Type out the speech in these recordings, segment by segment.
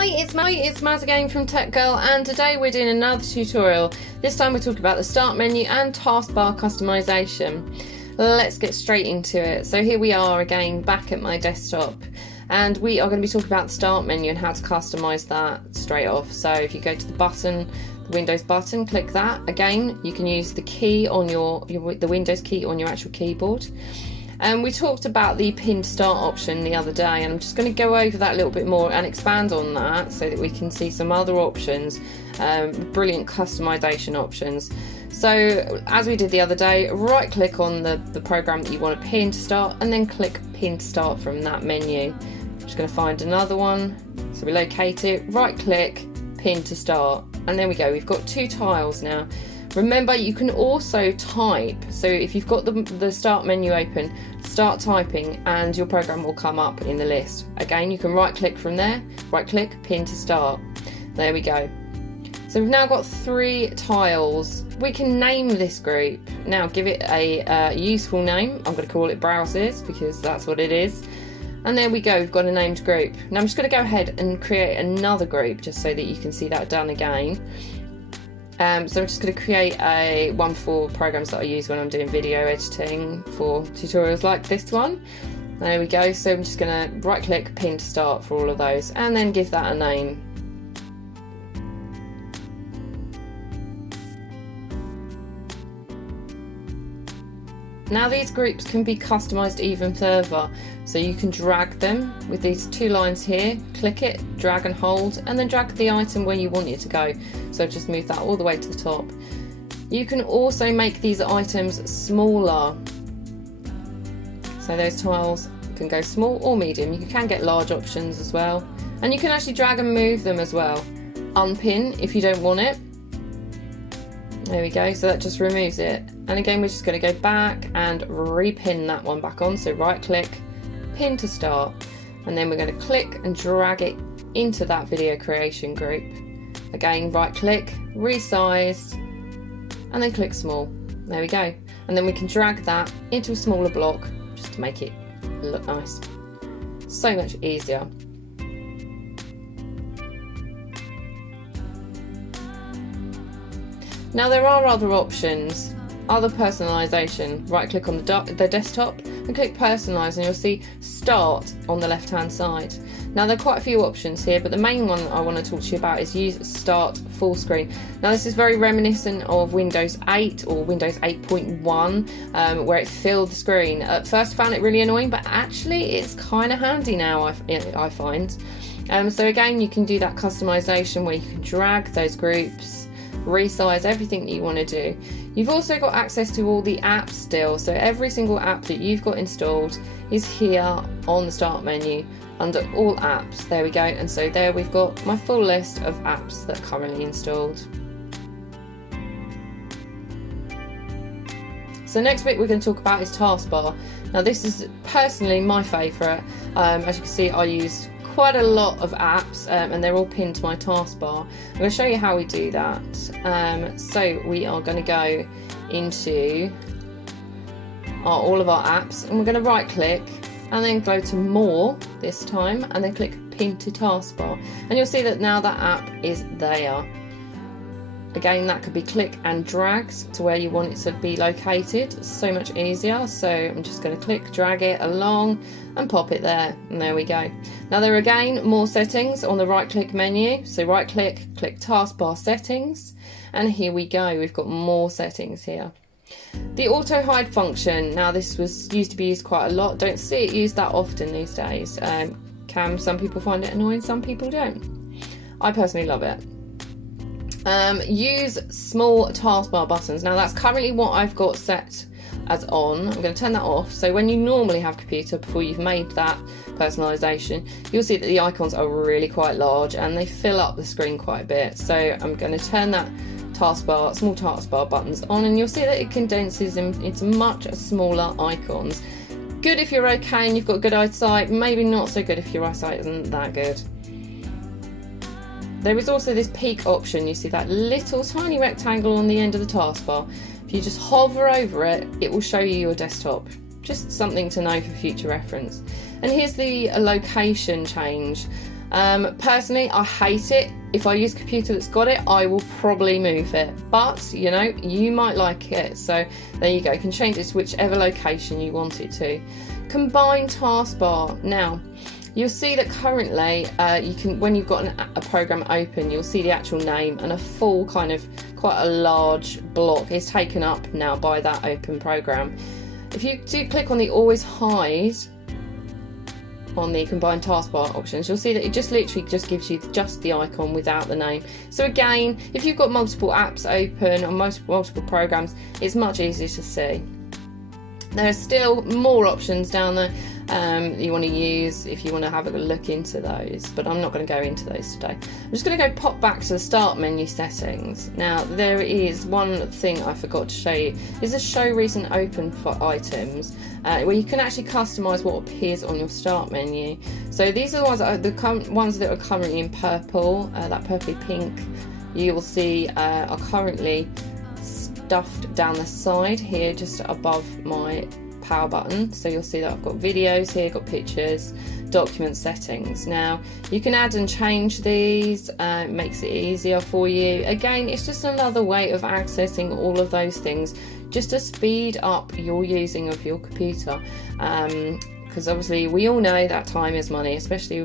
Hi, it's Maz again from Tech Girl, and today we're doing another tutorial. This time we're talking about the start menu and taskbar customization. Let's get straight into it. So here we are again back at my desktop, and we are going to be talking about the start menu and how to customize that straight off. So if you go to the button, the Windows button, click that. Again, you can use the key on the Windows key on your actual keyboard. And we talked about the pinned start option the other day, and I'm just going to go over that a little bit more and expand on that so that we can see some other options, brilliant customization options. So as we did the other day, right click on the program that you want to pin to start, and then click pin to start from that menu. I'm just going to find another one, so we locate it, right click, pin to start, and there we go. We've got two tiles now. Remember, you can also type, so if you've got the start menu open, start typing and your program will come up in the list. Again, you can right click from there, right click, pin to start. There we go. So we've now got three tiles. We can name this group. Now give it a useful name. I'm going to call it browsers because that's what it is. And there we go, we've got a named group. Now I'm just going to go ahead and create another group just so that you can see that done again. So I'm just going to create one for programs that I use when I'm doing video editing for tutorials like this one. There we go. So I'm just going to right click, pin to start for all of those, and then give that a name. Now these groups can be customized even further, so you can drag them with these two lines here, click it, drag and hold, and then drag the item where you want it to go. So just move that all the way to the top. You can also make these items smaller. So those tiles can go small or medium. You can get large options as well. And you can actually drag and move them as well. Unpin if you don't want it. There we go, so that just removes it. And again, we're just going to go back and repin that one back on. So right click, pin to start, and then we're going to click and drag it into that video creation group. Again, right click, resize, and then click small. There we go. And then we can drag that into a smaller block just to make it look nice. So much easier. Now there are other options, other personalisation. Right click on the desktop and click personalise, and you'll see start on the left hand side. Now there are quite a few options here, but the main one I want to talk to you about is use start full screen. Now this is very reminiscent of Windows 8 or Windows 8.1 where it filled the screen. At first I found it really annoying, but actually it's kind of handy now, I find. So again, you can do that customization where you can drag those groups, resize everything that you want to do. You've also got access to all the apps still, so every single app that you've got installed is here on the start menu under all apps. There we go, and so there we've got my full list of apps that are currently installed. So next bit we're going to talk about is taskbar. Now this is personally my favourite. As you can see, I use quite a lot of apps and they're all pinned to my taskbar. I'm going to show you how we do that. So we are going to go into all of our apps, and we're going to right click and then go to more this time, and then click pin to taskbar, and you'll see that now that app is there. Again, that could be click and drags to where you want it to be located. It's so much easier. So I'm just going to click, drag it along and pop it there, and there we go. Now there are again more settings on the right click menu. So right click, click taskbar settings, and here we go. We've got more settings here. The auto hide function. Now this used to be used quite a lot. Don't see it used that often these days. Some people find it annoying, some people don't. I personally love it. Use small taskbar buttons. Now that's currently what I've got set as on. I'm going to turn that off. So when you normally have computer, before you've made that personalisation, you'll see that the icons are really quite large and they fill up the screen quite a bit. So I'm going to turn that small taskbar buttons on, and you'll see that it condenses them into much smaller icons. Good if you're okay and you've got good eyesight, maybe not so good if your eyesight isn't that good. There is also this peek option. You see that little tiny rectangle on the end of the taskbar. If you just hover over it, it will show you your desktop. Just something to know for future reference. And here's the location change. Personally, I hate it. If I use a computer that's got it, I will probably move it. But, you know, you might like it. So there you go. You can change it to whichever location you want it to. Combine taskbar. Now, you'll see that currently you can, when you've got a program open, you'll see the actual name and a full kind of quite a large block is taken up now by that open program. If you do click on the always hide on the combined taskbar options, you'll see that it just literally just gives you just the icon without the name. So again, if you've got multiple apps open or multiple programs, it's much easier to see. There are still more options down there you want to use if you want to have a look into those, but I'm not going to go into those today. I'm just going to go pop back to the start menu settings. Now there is one thing I forgot to show you, is the show recent open for items, where you can actually customize what appears on your start menu. So these are the ones that are currently in purple, that purpley pink you will see are currently stuffed down the side here just above my power button. So you'll see that I've got videos here, got pictures, document settings. Now you can add and change these, it makes it easier for you. Again, it's just another way of accessing all of those things just to speed up your using of your computer, because obviously we all know that time is money, especially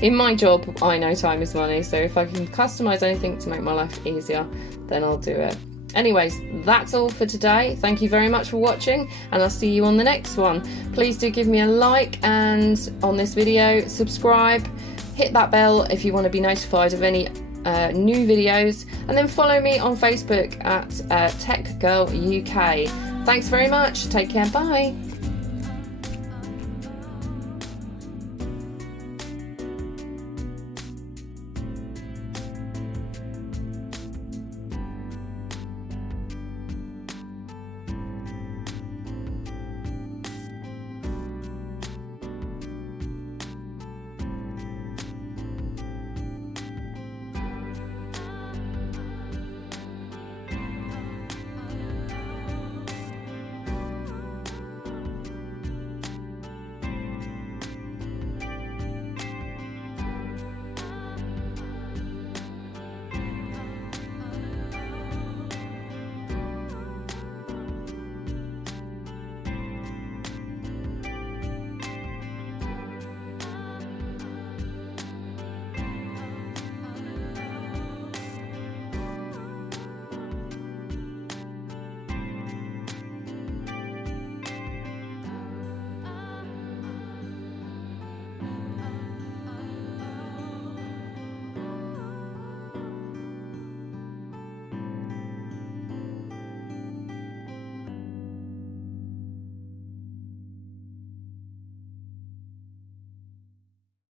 in my job. I know time is money, so if I can customize anything to make my life easier, then I'll do it. Anyways, that's all for today. Thank you very much for watching, and I'll see you on the next one. Please do give me a like, and on this video, subscribe, hit that bell if you want to be notified of any new videos, and then follow me on Facebook at Tech Girl UK. Thanks very much. Take care. Bye.